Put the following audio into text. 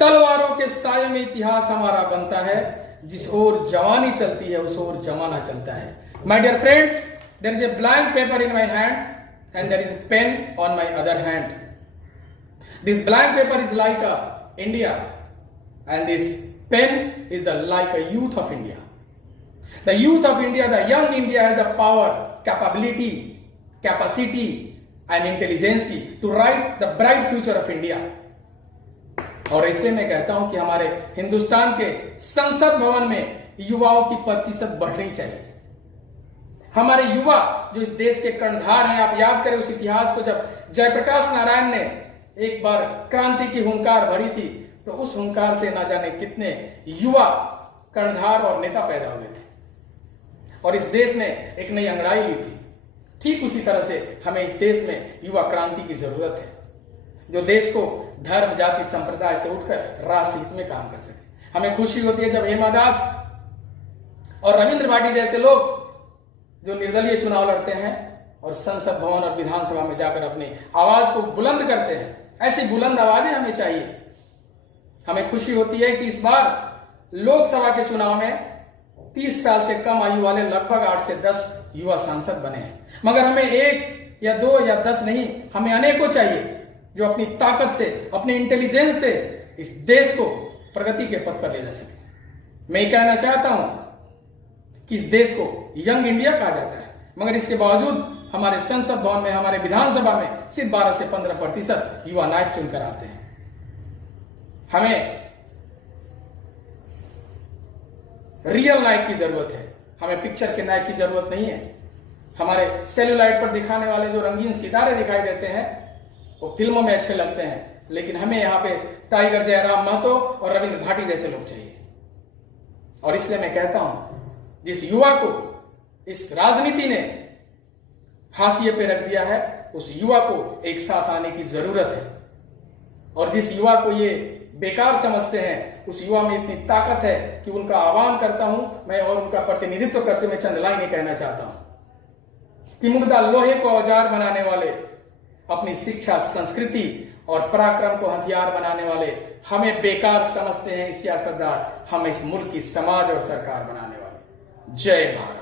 तलवारों के साये में इतिहास हमारा बनता है, जिस ओर जवानी चलती है उस ओर जमाना चलता है। My dear friends, there is a blank paper in my hand and there is a pen on my other hand. This blank paper is like a India and this pen is the like a youth of India. The youth of India, the young India has the power, capability, capacity and intelligence to write the bright future of India. और इससे मैं कहता हूं कि हमारे हिंदुस्तान के संसद भवन में युवाओं की प्रतिशत बढ़नी चाहिए। हमारे युवा जो इस देश के कर्णधार हैं, आप याद करें उस इतिहास को, जब जयप्रकाश नारायण ने एक बार क्रांति की हुंकार भरी थी तो उस हुंकार से ना जाने कितने युवा कर्णधार और नेता पैदा हुए थे और इस देश ने एक नई अंगड़ाई ली थी। ठीक उसी तरह से हमें इस देश में युवा क्रांति की जरूरत है, जो देश को धर्म जाति संप्रदाय से उठकर राष्ट्र हित में काम कर सके। हमें खुशी होती है जब हेमा दास और रविंद्र भाटी जैसे लोग जो निर्दलीय चुनाव लड़ते हैं और संसद भवन और विधानसभा में जाकर अपनी आवाज को बुलंद करते हैं। ऐसी बुलंद आवाजें हमें चाहिए। हमें खुशी होती है कि इस बार लोकसभा के चुनाव में 30 साल से कम आयु वाले लगभग 8 से 10 युवा सांसद बने हैं, मगर हमें 1 या 2 या 10 नहीं, हमें अनेकों चाहिए जो अपनी ताकत से, अपने इंटेलिजेंस से इस देश को प्रगति के पथ पर ले जा सके। मैं कहना चाहता हूं कि इस देश को यंग इंडिया कहा जाता है, मगर इसके बावजूद हमारे संसद भवन में, हमारे विधानसभा में सिर्फ 12 से 15% युवा नायक चुनकर आते हैं। हमें रियल नायक की जरूरत है, हमें पिक्चर के नायक की जरूरत नहीं है। हमारे सेलुलाइट पर दिखाने वाले जो रंगीन सितारे दिखाई देते हैं वो फिल्मों में अच्छे लगते हैं, लेकिन हमें यहां पे टाइगर जयराम महतो और रविंद्र भाटी जैसे लोग चाहिए। और इसलिए मैं कहता हूं, जिस युवा को इस राजनीति ने हाशिए पे रख दिया है, उस युवा को एक साथ आने की जरूरत है। और जिस युवा को ये बेकार समझते हैं, उस युवा में इतनी ताकत है कि उनका आह्वान करता हूं मैं और उनका प्रतिनिधित्व करते हुए चंद लाइनें कहना चाहता हूं कि मुग्धा लोहे को औजार बनाने वाले, अपनी शिक्षा, संस्कृति और पराक्रम को हथियार बनाने वाले हमें बेकार समझते हैं। सियासतदार हम इस मुल्क की समाज और सरकार बनाने वाले। जय भारत।